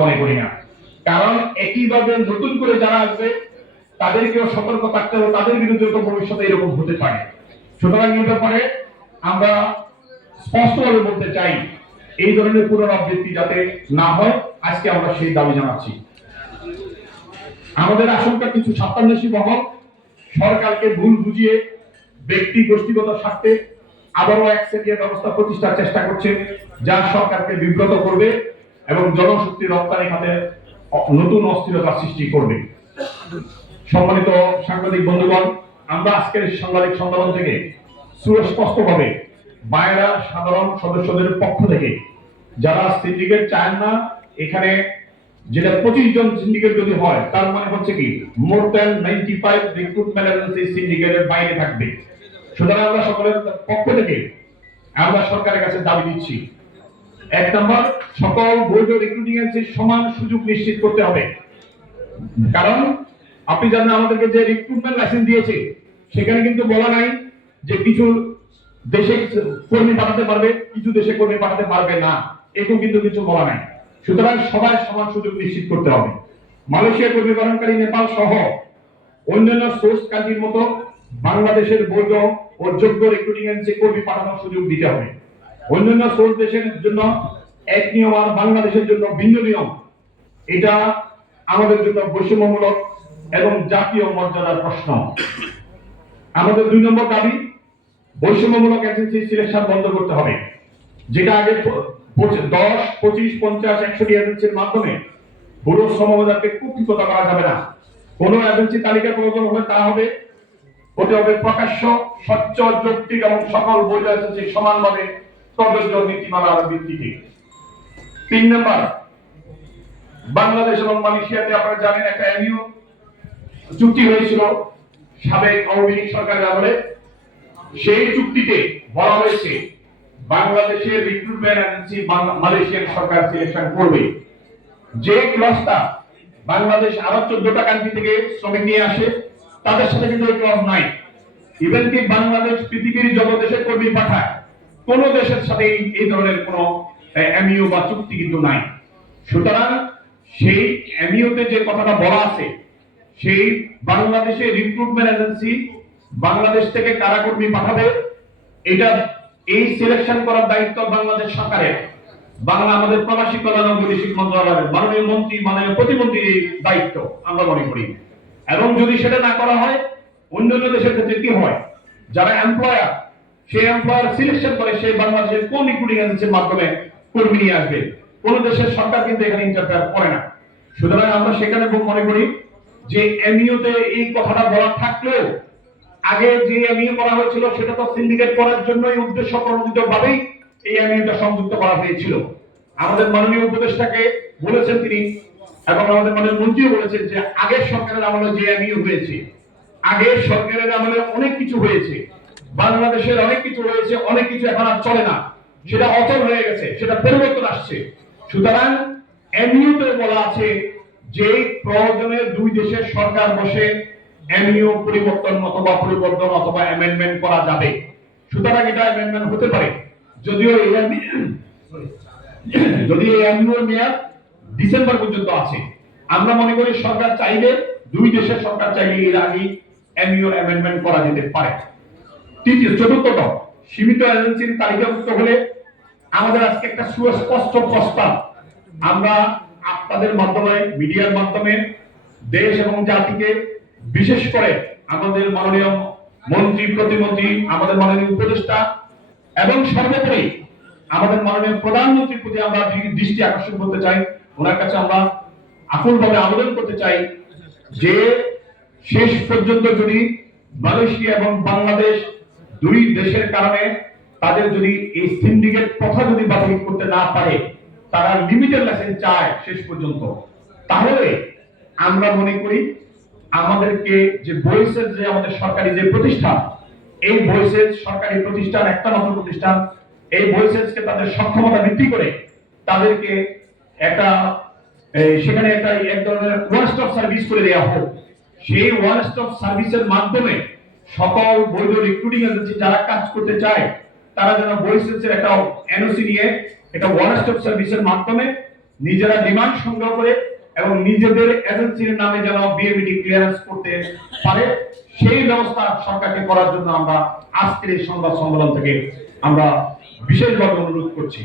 মনে করি না। কারণ একইভাবে নতুন করে যারা আসবে তাদেরকেও সতর্ক থাকতে হবে, তাদের বিরুদ্ধে তো ভবিষ্যতে এরকম হতে পারে। সুতরাং এই ব্যাপারে আমরা স্পষ্টভাবে বলতে চাই, এই ধরনের পুনরাবৃত্তি যাতে না হয়, আজকে আমরা সেই দাবি জানাচ্ছি। আমাদের আশঙ্কা কিছু স্বার্থান্বেষী মহল সরকারকে ভুল বুঝিয়ে ব্যক্তি গোষ্ঠীগত স্বার্থে আবারও একচেটিয়া ব্যবস্থা প্রতিষ্ঠার চেষ্টা করছে, যা সরকারকে বিব্রত করবে এবং জনশক্তি রপ্তানি খাতে নতুন অস্থিরতা সৃষ্টি করবে। সম্মানিত সাংবাদিক বন্ধুগণ, আমরা আজকের সাংবাদিক সম্মেলন থেকে সুস্পষ্টভাবে বায়রা সাধারণ সদস্যদের পক্ষ থেকে যারা সিন্ডিকেট চান না, এখানে যেটা 25 জন সিন্ডিকেট যদি হয় তার মানে হচ্ছে কি মোর দ্যান 95 রিক্রুটমেন্ট এজেন্সি সিন্ডিকেটের বাইরে থাকবে। সুতরাং আমরা সকলের পক্ষ থেকে আমরা সরকারের কাছে দাবি দিচ্ছি, 1 নম্বর, সকল বৈধ রিক্রুটিং এজেন্সির সমান সুযোগ নিশ্চিত করতে হবে। কারণ আপনি জানেন আমাদেরকে যে রিক্রুটমেন্ট লাইসেন্স দিয়েছে সেখানে কিন্তু বলা নাই যে কিছু দেশে কর্মী পাঠাতে পারবে, কিছু দেশে কর্মী পাঠাতে পারবে না, এরকম কিন্তু কিছু বলা নাই। সুতরাং সবাই সমান সুযোগ নিশ্চিত করতে হবে। মালয়েশিয়া কর্মী পালনকারী নেপাল সহ অন্যান্য সোর্স কান্ট্রির মতো বাংলাদেশের বৈধ ও যোগ্য রিক্রুটিং এজেন্সি কর্মী পাঠানোর সুযোগ দিতে হবে। অন্যান্য সোর্স দেশের জন্য এক নিয়ম আর বাংলাদেশের জন্য ভিন্ন নিয়ম, এটা আমাদের জন্য বৈষম্যমূলক এবং জাতীয় মর্যাদার প্রশ্ন। আমাদের 2 নম্বর দাবি, বৈষম্যমূলক এজেন্সি সিলেকশন বন্ধ করতে হবে। যেটা আগে 10, 25, 50, 100 এজেন্সির মাধ্যমে পুরো শ্রমবাজারকে কুক্ষিগত করা যাবে না। কোন এজেন্সি তালিকা প্রয়োজন হবে, তা হবে ওটা হবে প্রকাশ্য, স্বচ্ছ, যৌক্তিক এবং সকল বৈধ এজেন্সি সমানভাবে প্রযোজ্য নীতিমালার ভিত্তিতে। 3 নম্বর, বাংলাদেশ এবং মালয়েশিয়াতে আপনারা জানেন একটা এমইউ চুক্তি হয়েছিল সাবেক আওয়ামী লীগ সরকারের আমলে। সেই চুক্তিতে বলা হয়েছে বাংলাদেশের রিক্রুটমেন্ট এজেন্সি মালয়েশিয়ান সরকার সিলেকশন করবে। যে ক্লজটা বাংলাদেশ আরো 14টা কান্ট্রি থেকে শ্রমিক নিয়ে আসে, তাদের সাথে কিন্তু এই ক্লজ নাই। ইভেন কি বাংলাদেশ পৃথিবীর যত দেশে কর্মী পাঠায়, কোন দেশের সাথে এই ধরনের কোন এমইউ বা চুক্তি কিন্তু নাই। সুতরাং সেই এমইউতে যে কথাটা বলা আছে, সেই বাংলাদেশের রিক্রুটমেন্ট এজেন্সি বাংলাদেশ থেকে কারা কর্মী পাঠাবে, এটা এই সিলেকশন করার দায়িত্ব বাংলাদেশ সরকারের। বাংলা আমাদের প্রবাসী কল্যাণ ও বৈদেশিক মন্ত্রণালয়ের মাননীয় মন্ত্রী, মাননীয় প্রতিমন্ত্রীর দায়িত্ব আমরা মনে করি। এবং যদি সেটা না করা হয়, অন্যান্য দেশের ক্ষেত্রে কি হয়, যারা এমপ্লয়ার, সেই এমপ্লয়ার সিলেকশন করে সেই বাংলাদেশের কোন রিক্রুটিং এজেন্সির মাধ্যমে কর্মী নিয়ে আসবে। কোন দেশের সরকার কিন্তু এখানে ইন্টারফেয়ার করে না। সুতরাং আমরা সেখানে মনে করি যে এমইউতে এই কথাটা বলা থাকলেও আগে যে এমইউ করা হয়েছিল সেটা তো সিন্ডিকেট করার জন্যই উদ্দেশ্য প্রণোদিতভাবেই এই এমইউটা সংযুক্ত করা হয়েছিল। আমাদের মাননীয় উপদেষ্টাকে বলেছেন তিনি, এবং আমাদের মাননীয় মন্ত্রীও বলেছেন যে আগের সরকারের আমলে যে এমইউ হয়েছে, আগের সরকারের আমলে অনেক কিছু হয়েছে, বাংলাদেশের অনেক কিছু হয়েছে, অনেক কিছু এখন আর চলে না, সেটা অচল হয়ে গেছে, সেটা পরিবর্তন আসছে। সুতরাং এমইউতে বলা আছে যে প্রয়োজনে 2 দেশের সরকার বসে এমইউ পরিবর্তন অথবা অ্যামেন্ডমেন্ট করা যাবে। সুতরাং এটা অ্যামেন্ডমেন্ট হতে পারে, যদিও এই এমইউর মেয়াদ ডিসেম্বর পর্যন্ত আছে। আমরা মনে করি সরকার চাইলে, 2 দেশের সরকার চাইলে এর আগে এমইউ অ্যামেন্ডমেন্ট করা যেতে পারে। চতুর্থত, সীমিত এজেন্সির তালিকাভুক্ত হলে আমাদের আজকে একটা সুস্পষ্ট প্রস্তাব আমরা আপনাদের মাধ্যমে, মিডিয়ার মাধ্যমে দেশ এবং জাতিকে, বিশেষ করে আমাদের মাননীয় মন্ত্রী, প্রতিমন্ত্রী, আমাদের মাননীয় উপদেষ্টা এবং সর্বোপরি আমাদের মাননীয় প্রধানমন্ত্রীর প্রতি আমরা দৃষ্টি আকর্ষণ করতে চাই। ওনার কাছে আমরা আকুলভাবে আবেদন করতে চাই যে শেষ পর্যন্ত যদি মালয়েশিয়া এবং বাংলাদেশ 2 দেশের কারণে তাদের যদি এই সিন্ডিকেট প্রথা যদি বাতিল করতে না পারে, তারা লিমিটেড লাইসেন্স চায় শেষ পর্যন্ত, তাহলে আমরা মনে করি আমাদেরকে যে বয়সের যে আমাদের সরকারি যে প্রতিষ্ঠান, এই বয়সের সরকারি প্রতিষ্ঠান, একটা মাত্র প্রতিষ্ঠান, এই বয়সেরকে তাদের সক্ষমতা বৃদ্ধি করে তাদেরকে একটা সেখানে একটা এক ধরনের ওয়ান স্টপ সার্ভিস করে দেওয়া হোক। সেই ওয়ান স্টপ সার্ভিসের মাধ্যমে সকল বৈধ রিক্রুটিং এজেন্সি যারা কাজ করতে চায়, তারা যেন বয়সের একটা এনওসি নিয়ে এটা ওয়ান স্টপ সার্ভিসের মাধ্যমে নিজেরা ডিমান্ড সংগ্রহ করে এবং নিজেদের এজেন্সির নামে যেন বিএবিটি ক্লিয়ারেন্স করতে পারে সেই ব্যবস্থা সরকারকে করার জন্য আমরা আজকের এই সংবাদ সম্মেলন থেকে আমরা বিশেষভাবে অনুরোধ করছি।